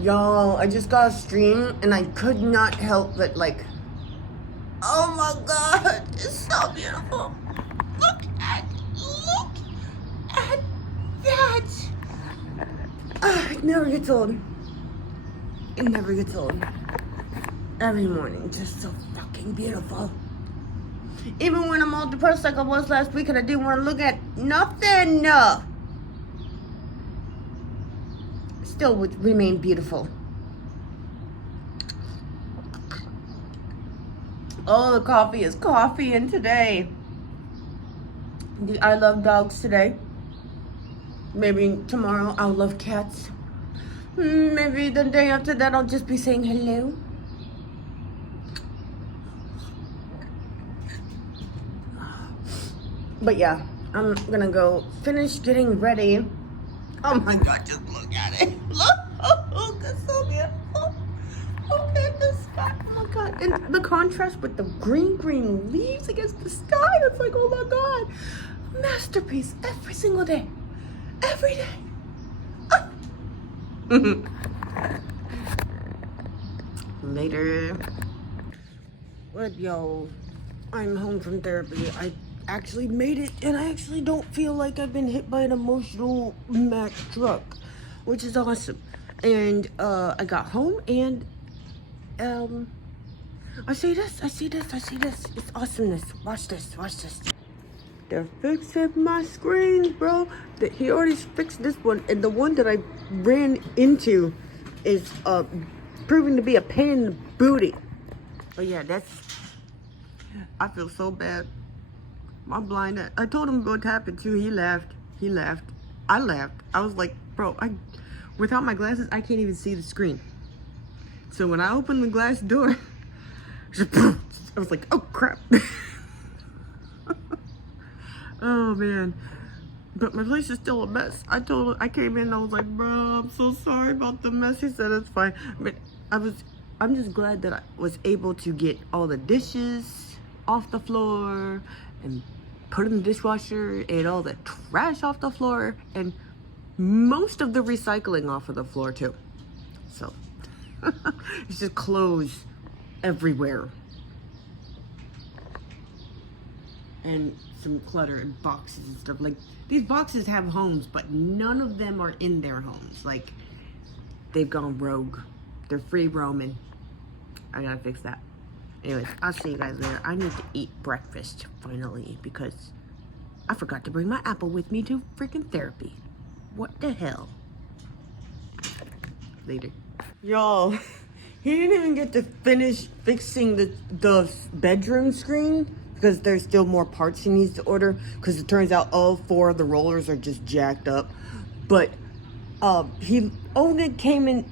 Y'all, I just got a stream and I could not help but like, oh my god, it's so beautiful. Look at that. It never gets old. It never gets old. Every morning, just so fucking beautiful. Even when I'm all depressed like I was last week and I didn't want to look at nothing, still would remain beautiful. Oh, the coffee is coffeeing today. I love dogs today. Maybe tomorrow I'll love cats. Maybe the day after that I'll just be saying hello. But yeah, I'm gonna go finish getting ready. Oh my god, just look at it. Look, oh, that's so beautiful. Look at the sky. Oh my god. And the contrast with the green leaves against the sky. It's like, oh my god. Masterpiece every single day. Every day. Ah. Later. What, yo? I'm home from therapy. I actually made it, and I actually don't feel like I've been hit by an emotional Mack truck, which is awesome. And I got home, and I see this. It's awesomeness. Watch this. They're fixing my screens, bro. He already fixed this one, and the one that I ran into is proving to be a pain in the booty. But yeah, I feel so bad. I'm blind. I told him to go tap it too. He laughed. I laughed. I was like, bro, without my glasses, I can't even see the screen. So when I opened the glass door, I was like, oh crap. Oh man. But my place is still a mess. I came in and I was like, bro, I'm so sorry about the mess. He said it's fine. But I'm just glad that I was able to get all the dishes off the floor and put in the dishwasher and all the trash off the floor and most of the recycling off of the floor too. So it's just clothes everywhere. And some clutter and boxes and stuff. Like, these boxes have homes, but none of them are in their homes. Like, they've gone rogue. They're free roaming. I gotta fix that. Anyways, I'll see you guys later. I need to eat breakfast, finally, because I forgot to bring my apple with me to freaking therapy. What the hell? Later. Y'all, he didn't even get to finish fixing the bedroom screen because there's still more parts he needs to order, because it turns out all 4 of the rollers are just jacked up. But he only came and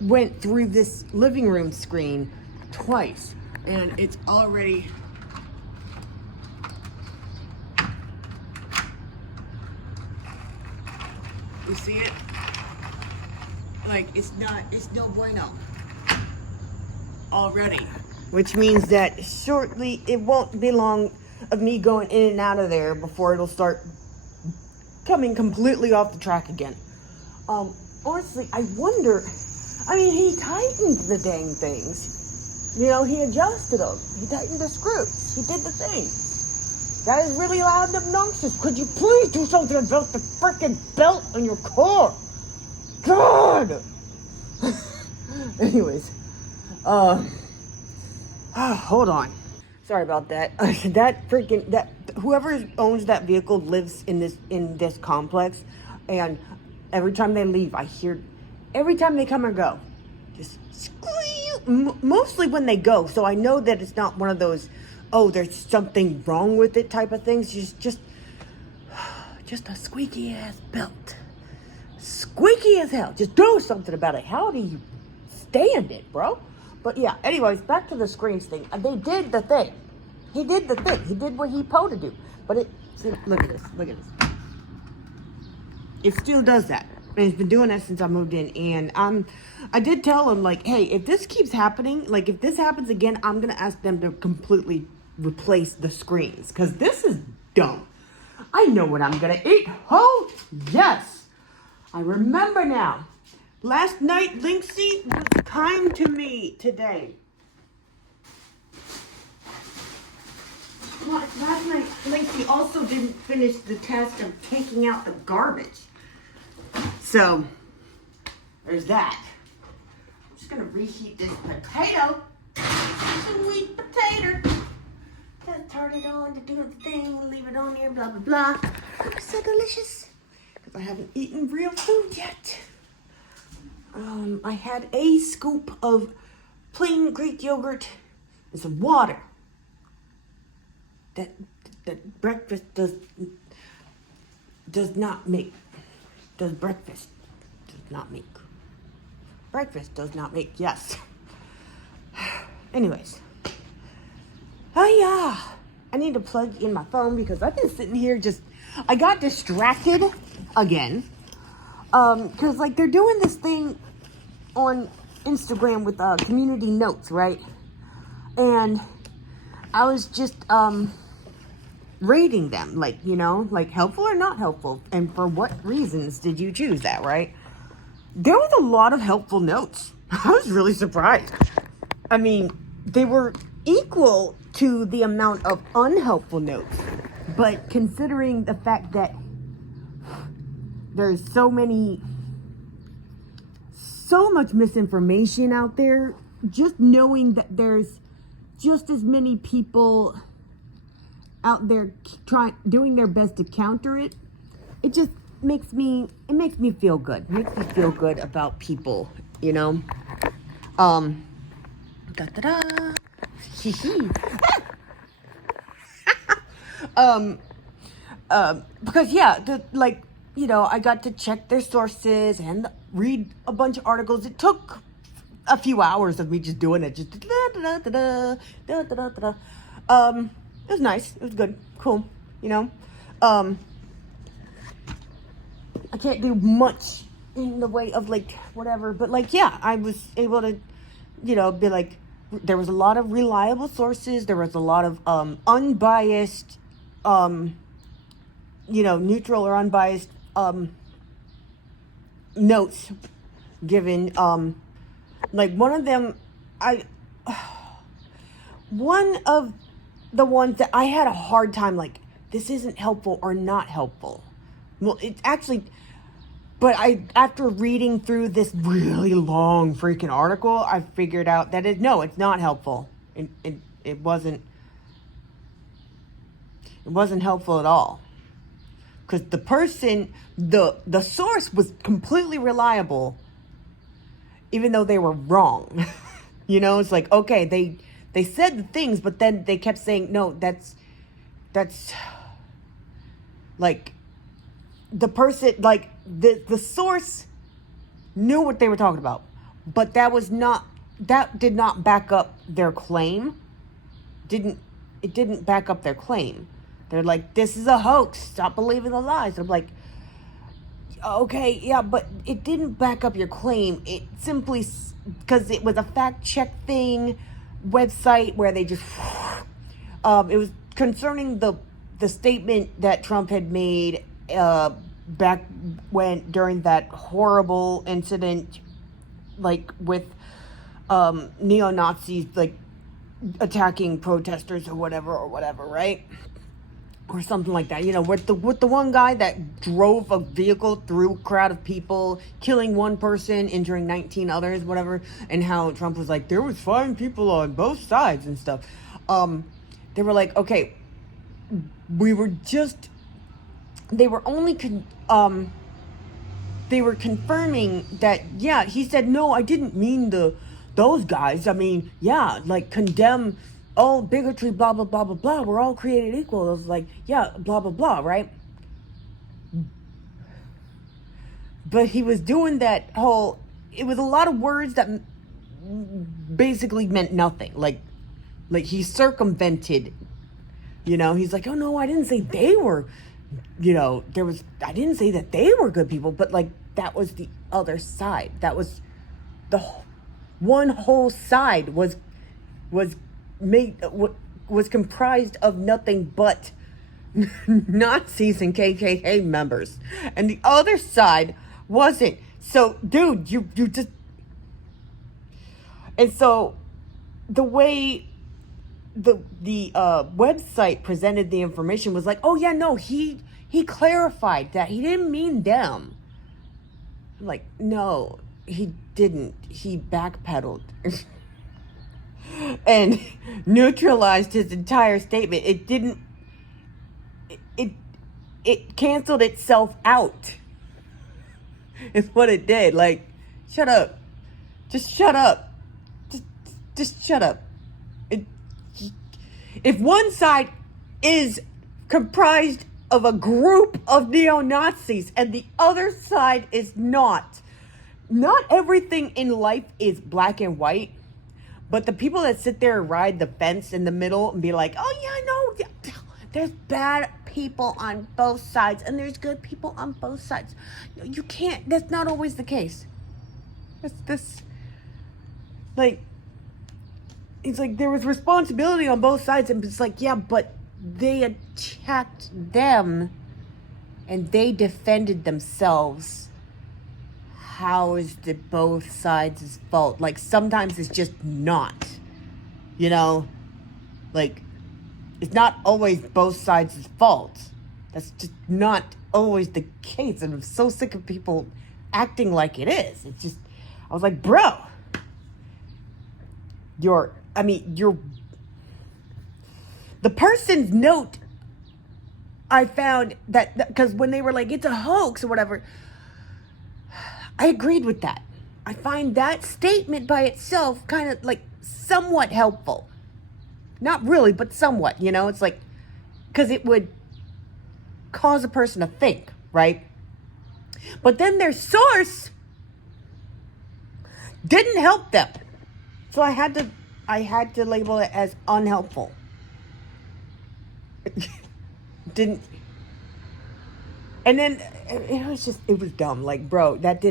went through this living room screen twice, and it's already you see it? Like, it's no bueno already. Which means that shortly, it won't be long of me going in and out of there before it'll start coming completely off the track again. Honestly, I wonder, I mean, he tightened the dang things. You know, he adjusted them. He tightened the screws. He did the things. That is really loud and obnoxious. Could you please do something about the freaking belt on your car? God! Anyways, hold on. Sorry about that. Whoever owns that vehicle lives in this complex, and every time they leave, every time they come or go, just squeal. Mostly when they go, so I know that it's not one of those, oh, there's something wrong with it type of things. Just a squeaky ass belt. Squeaky as hell. Just do something about it. How do you stand it, bro? But yeah, anyways, back to the screens thing. They did the thing. He did the thing. He did what he supposed to do. But look at this. It still does that. And it's been doing that since I moved in. And I did tell him, like, hey, if this keeps happening, like, if this happens again, I'm going to ask them to completely replace the screens. Because this is dumb. I know what I'm going to eat. Oh, yes. I remember now. Last night, Linksy was kind to me today. Last night, Linksy also didn't finish the task of taking out the garbage. So, there's that. I'm just gonna reheat this potato. Sweet potato. Just turn it on to do the thing, leave it on here, blah, blah, blah. So delicious. Because I haven't eaten real food yet. I had a scoop of plain Greek yogurt and some water. That breakfast does not make. Breakfast does not make. Breakfast does not make, yes. Anyways. Oh yeah. I need to plug in my phone because I've been sitting here I got distracted again. Because like they're doing this thing on Instagram with community notes, right? And I was just rating them, like, you know, like helpful or not helpful, and for what reasons did you choose that, right? There was a lot of helpful notes. I was really surprised. I mean, they were equal to the amount of unhelpful notes, but considering the fact that there's so much misinformation out there, just knowing that there's just as many people out there doing their best to counter it, it just makes me feel good. It makes me feel good about people, you know. Because yeah, you know, I got to check their sources and read a bunch of articles. It took a few hours of me just doing it. Just it was nice. It was good. Cool. You know? I can't do much in the way of like whatever, but like, yeah, I was able to, you know, be like, there was a lot of reliable sources. There was a lot of unbiased, you know, neutral or unbiased notes given. Like one of them, one of the ones that I had a hard time, like, this isn't helpful or not helpful. Well, it's actually, but after reading through this really long freaking article, I figured out that it's not helpful. It wasn't helpful at all. Because the person, the source was completely reliable, even though they were wrong. You know, it's like, okay, they said the things, but then they kept saying, no, that's like the person, like the source knew what they were talking about, but that did not back up their claim. It didn't back up their claim. They're like, this is a hoax. Stop believing the lies. I'm like, okay, yeah, but it didn't back up your claim. It simply, because it was a fact check thing website where they just, it was concerning the statement that Trump had made back during that horrible incident, like with neo-Nazis, like attacking protesters or whatever, right? Or something like that, you know, with the one guy that drove a vehicle through a crowd of people, killing one person, injuring 19 others, whatever, and how Trump was like, there was 5 people on both sides and stuff. They were like, okay, they were confirming that, yeah, he said, no, I didn't mean those guys. I mean, yeah, like condemn all bigotry, blah, blah, blah, blah, blah. We're all created equal. I was like, yeah, blah, blah, blah, right? But he was doing that whole, it was a lot of words that basically meant nothing. Like he circumvented, you know, he's like, oh no, I didn't say they were, you know, I didn't say that they were good people, but like, that was the other side. That was the one whole side was comprised of nothing but Nazis and KKK members, and the other side wasn't. So, dude, you just... And so, the way the website presented the information was like, oh yeah, no, he clarified that he didn't mean them. I'm like, no, he didn't. He backpedaled and neutralized his entire statement. It didn't. It canceled itself out. Is what it did. Like, shut up. Just shut up. Just shut up. If one side is comprised of a group of neo-Nazis and the other side is not everything in life is black and white. But the people that sit there and ride the fence in the middle and be like, oh yeah, no, there's bad people on both sides and there's good people on both sides. You can't, that's not always the case. It's like there was responsibility on both sides, and it's like, yeah, but they attacked them and they defended themselves. How is it both sides' fault? Like, sometimes it's just not, you know, like, it's not always both sides' fault. That's just not always the case. And I'm so sick of people acting like it is. It's just, I was like, bro, the person's note, I found that, because when they were like, it's a hoax or whatever, I agreed with that. I find that statement by itself kind of like somewhat helpful. Not really, but somewhat, you know? It's like, because it would cause a person to think, right? But then their source didn't help them. So I had to label it as unhelpful. Didn't. And then it was dumb. Like, bro, that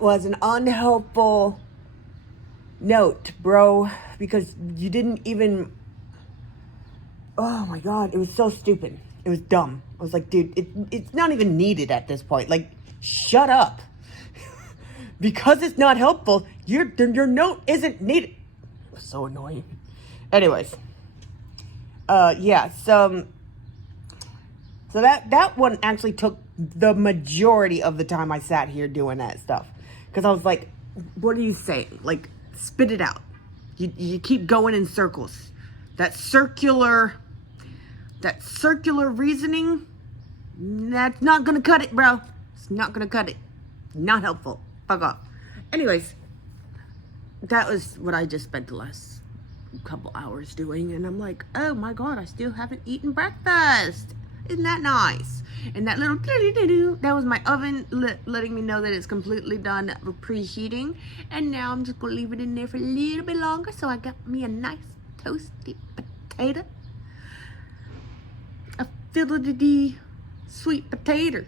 was an unhelpful note, bro, because you didn't even, oh my God, it was so stupid. It was dumb. I was like, dude, it's not even needed at this point. Like, shut up. Because it's not helpful, your note isn't needed. It was so annoying. Anyways, yeah, so that one actually took the majority of the time I sat here doing that stuff. Because I was like, what are you saying? Like, spit it out. You keep going in circles. That circular reasoning, that's not gonna cut it, bro. It's not gonna cut it. Not helpful. Fuck off. Anyways, that was what I just spent the last couple hours doing, and I'm like, oh my God, I still haven't eaten breakfast. Isn't that nice? And that little that was my oven letting me know that it's completely done preheating. And now I'm just gonna leave it in there for a little bit longer, so I got me a nice toasty potato, a fiddly sweet potato.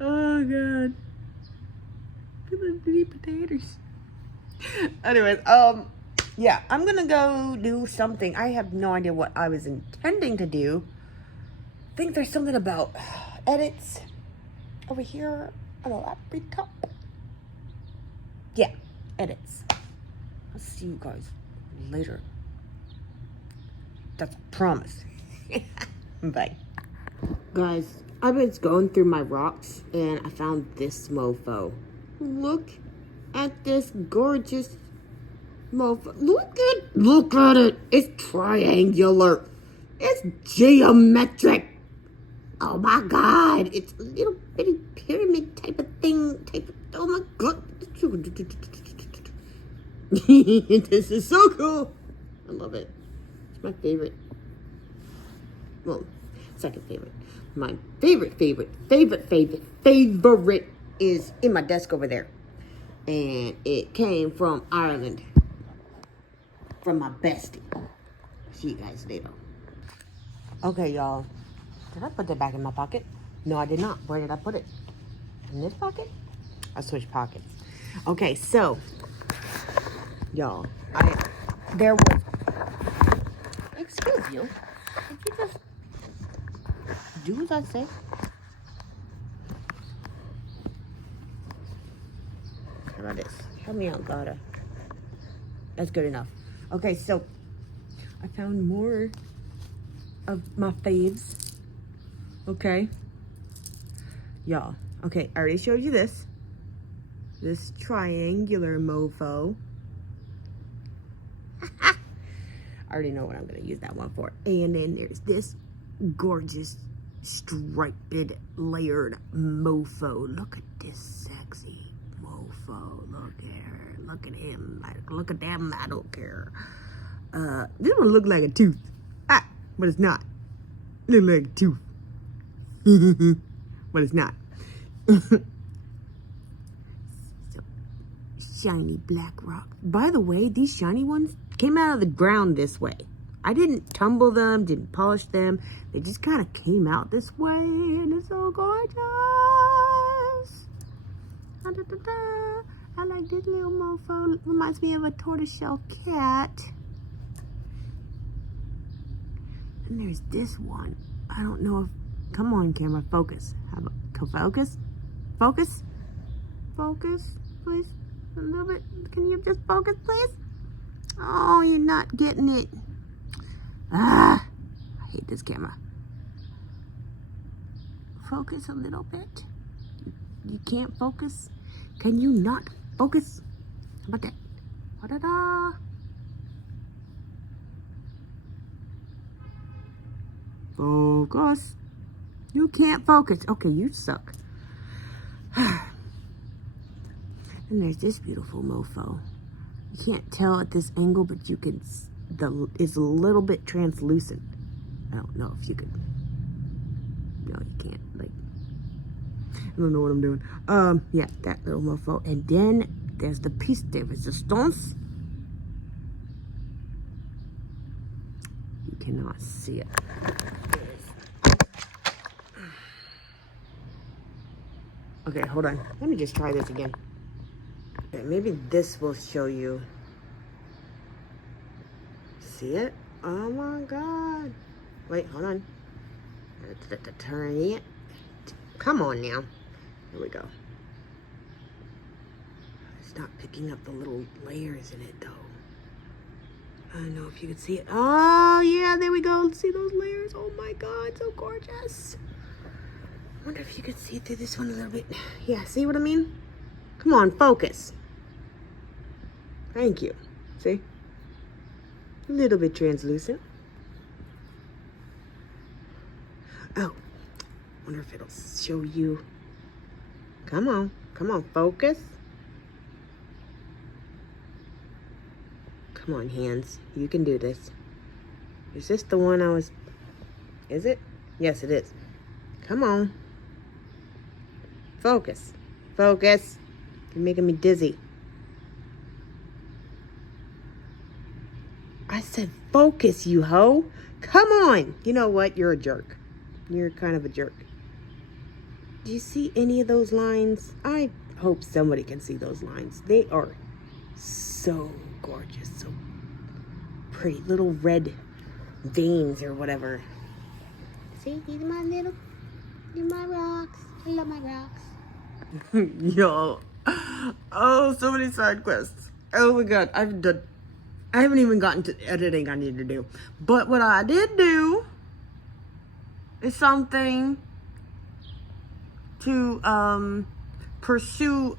Oh God, fiddly potatoes. Anyways, yeah, I'm gonna go do something. I have no idea what I was intending to do. I think there's something about edits over here on the laptop. Yeah, edits. I'll see you guys later. That's a promise. Bye. Guys, I was going through my rocks and I found this mofo. Look at this gorgeous mofo. Look at it. It's triangular. It's geometric. Oh my God. It's a little bitty pyramid type of thing. Oh my God. This is so cool. I love it. It's my favorite. Well, second favorite. My favorite is in my desk over there. And it came from Ireland. From my bestie. See you guys later. Okay, y'all. Did I put that back in my pocket? No, I did not. Where did I put it? In this pocket? I switched pockets. Okay, so, y'all, there was, excuse you, did you just do as I say? about this? Help me out, Lotta. That's good enough. Okay, so I found more of my faves. Okay. Y'all. Okay, I already showed you this. This triangular mofo. I already know what I'm going to use that one for. And then there's this gorgeous striped layered mofo. Look at this sexy mofo. Look at her. Look at him. Like, look at them. I don't care. This one look like a tooth. But it's not. It look like a tooth. But it's not. So, shiny black rock. By the way, these shiny ones came out of the ground this way. I didn't tumble them, didn't polish them. They just kind of came out this way, and it's so gorgeous. Da, da, da, da. I like this little mofo. Reminds me of a tortoiseshell cat. And there's this one. I don't know if... Come on, camera, focus. Focus? Focus? Focus, please. A little bit. Can you just focus, please? Oh, you're not getting it. I hate this camera. Focus a little bit. You can't focus? Can you not focus? How about that? Da-da-da. Focus. You can't focus. Okay, you suck. And there's this beautiful mofo. You can't tell at this angle, but you can. It's a little bit translucent. I don't know if you could. No, you can't. Like, I don't know what I'm doing. Yeah, that little mofo. And then there's the piece de resistance. You cannot see it. Okay, hold on. Let me just try this again. Okay, maybe this will show you. See it? Oh my God. Wait, hold on. Turn it. Come on now. Here we go. It's not picking up the little layers in it though. I don't know if you can see it. Oh yeah, there we go. See those layers? Oh my God, so gorgeous. I wonder if you could see through this one a little bit. Yeah, see what I mean? Come on, focus. Thank you. See? A little bit translucent. Oh, wonder if it'll show you. Come on, focus. Come on, hands. You can do this. Is this the one I was... Is it? Yes, it is. Come on. Focus. Focus. You're making me dizzy. I said focus, you hoe. Come on. You know what? You're a jerk. You're kind of a jerk. Do you see any of those lines? I hope somebody can see those lines. They are so gorgeous. So pretty. Little red veins or whatever. See? These are my rocks. I love my rocks. Yo. Oh, so many side quests. Oh my God. I haven't even gotten to the editing I need to do. But what I did do is something to pursue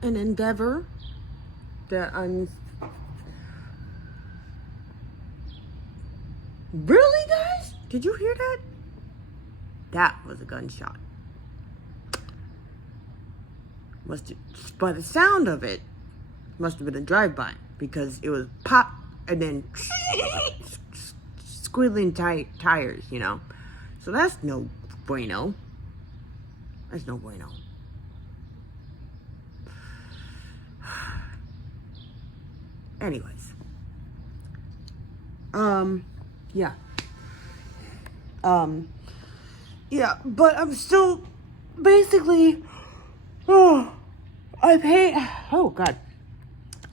an endeavor that I'm... Really, guys? Did you hear that? That was a gunshot. By the sound of it, must have been a drive-by because it was pop and then squiggling tires, you know. So that's no bueno. That's no bueno. Anyways. Yeah. Yeah, but I'm still basically, I paid, oh God,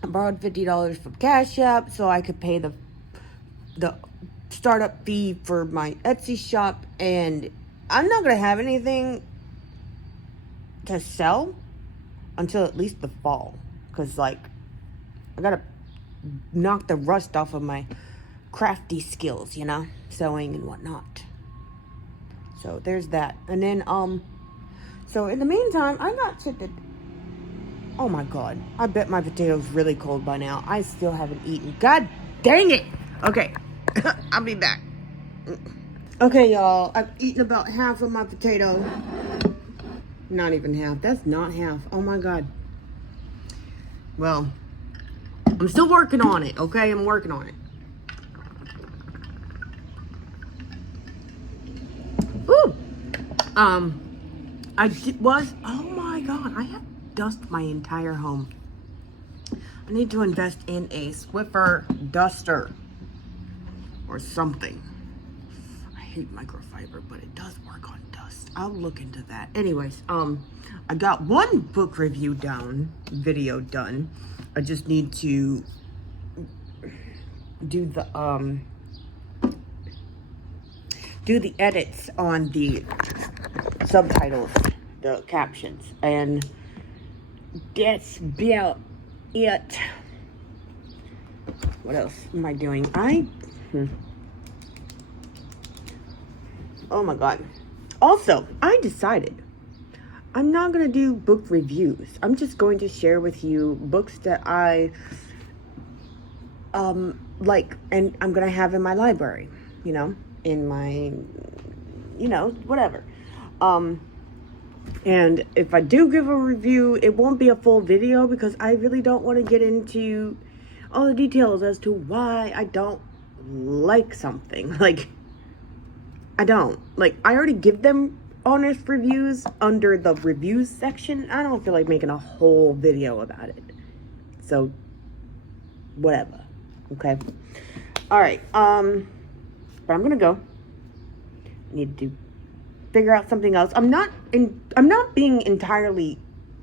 I borrowed $50 from Cash App so I could pay the startup fee for my Etsy shop, and I'm not gonna have anything to sell until at least the fall. Because, like, I gotta knock the rust off of my crafty skills, you know? Sewing and whatnot. So, there's that. And then, so in the meantime, I got shit to... Oh my god. I bet my potato's really cold by now. I still haven't eaten. God dang it! Okay. I'll be back. Okay, y'all. I've eaten about half of my potato. Not even half. That's not half. Oh my god. Well, I'm still working on it, okay? I'm working on it. Woo! Oh my god, I have dust my entire home. I need to invest in a Swiffer duster or something. I hate microfiber, but it does work on dust. I'll look into that. Anyways, I got one book review video done. I just need to do the edits on the subtitles, the captions, and that's about it. What else am I doing? Oh my god. Also, I decided I'm not gonna do book reviews. I'm just going to share with you books that I like, and I'm gonna have in my library, you know, in my, you know, whatever. And if I do give a review, it won't be a full video because I really don't want to get into all the details as to why I don't like something. Like, I don't. Like, I already give them honest reviews under the reviews section. I don't feel like making a whole video about it. So, whatever. Okay? Alright, but I'm gonna go. I need to figure out something else. I'm not being entirely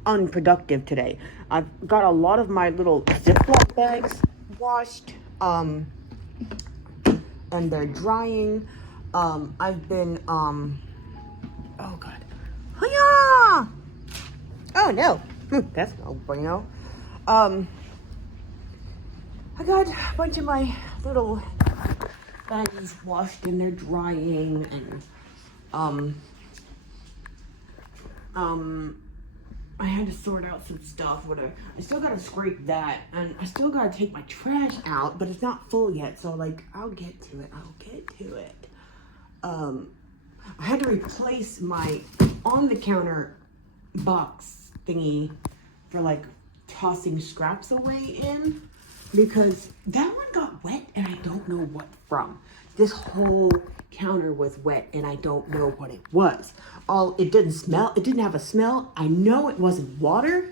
unproductive today. I've got a lot of my little Ziploc bags washed, and they're drying. I've been, oh god. Hiya! Oh no, that's no bueno. I got a bunch of my little baggies washed and they're drying, and I had to sort out some stuff, whatever. I still gotta scrape that, and I still gotta take my trash out, but it's not full yet, so, like, I'll get to it. I had to replace my on-the-counter box thingy for, like, tossing scraps away in, because that one got wet, and I don't know what from. This whole counter was wet, and I don't know what it was. It didn't smell. It didn't have a smell. I know it wasn't water.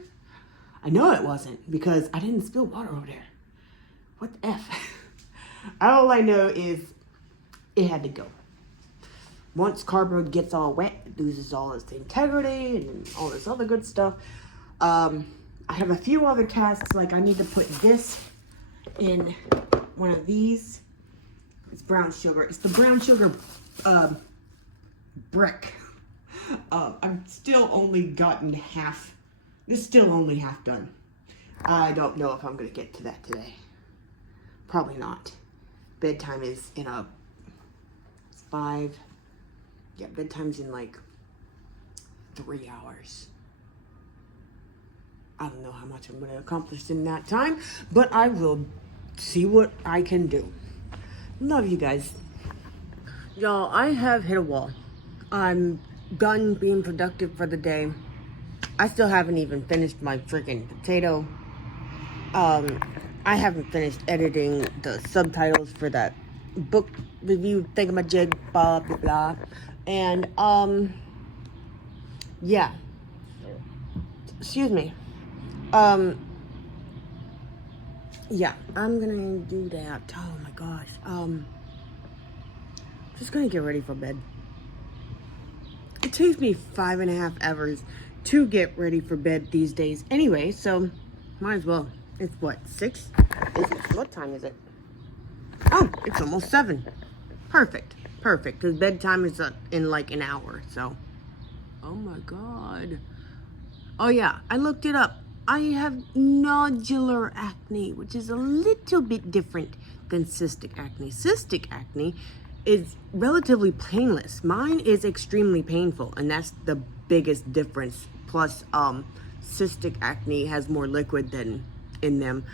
I know it wasn't, because I didn't spill water over there. What the F? All I know is it had to go. Once cardboard gets all wet, it loses all its integrity and all this other good stuff. I have a few other tasks, like I need to put this in one of these. It's brown sugar. It's the brown sugar brick. I've still only gotten half. This is still only half done. I don't know if I'm going to get to that today. Probably not. Bedtime is in a 5. Yeah, bedtime's in like 3 hours. I don't know how much I'm going to accomplish in that time, but I will see what I can do. Love you guys. Y'all, I have hit a wall. I'm done being productive for the day. I still haven't even finished my freaking potato. I haven't finished editing the subtitles for that book review thingamajig, blah, blah, blah. And, yeah. Excuse me. Yeah, I'm gonna do that. Oh my gosh. Just gonna get ready for bed. It takes me 5.5 hours to get ready for bed these days anyway, so might as well. It's what, 6? What time is it? Oh, it's almost 7. Perfect, because bedtime is in like an hour, so. Oh my god. Oh yeah, I looked it up. I have nodular acne, which is a little bit different than cystic acne. Cystic acne is relatively painless. Mine is extremely painful, and that's the biggest difference. Plus, cystic acne has more liquid than in them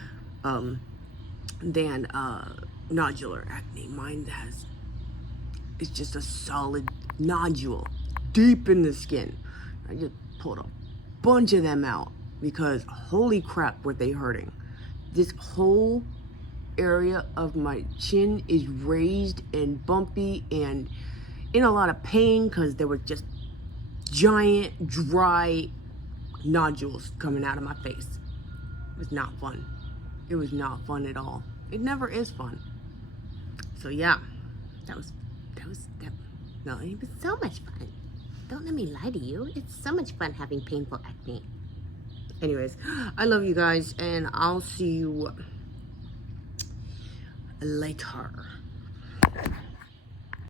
than nodular acne. Mine has, it's just a solid nodule deep in the skin. I just pulled a bunch of them out because holy crap, were they hurting. This whole area of my chin is raised and bumpy and in a lot of pain because there were just giant dry nodules coming out of my face. It was not fun. It was not fun at all. It never is fun. So yeah, that was no, it was so much fun. Don't let me lie to you. It's so much fun having painful acne. Anyways, I love you guys, and I'll see you later.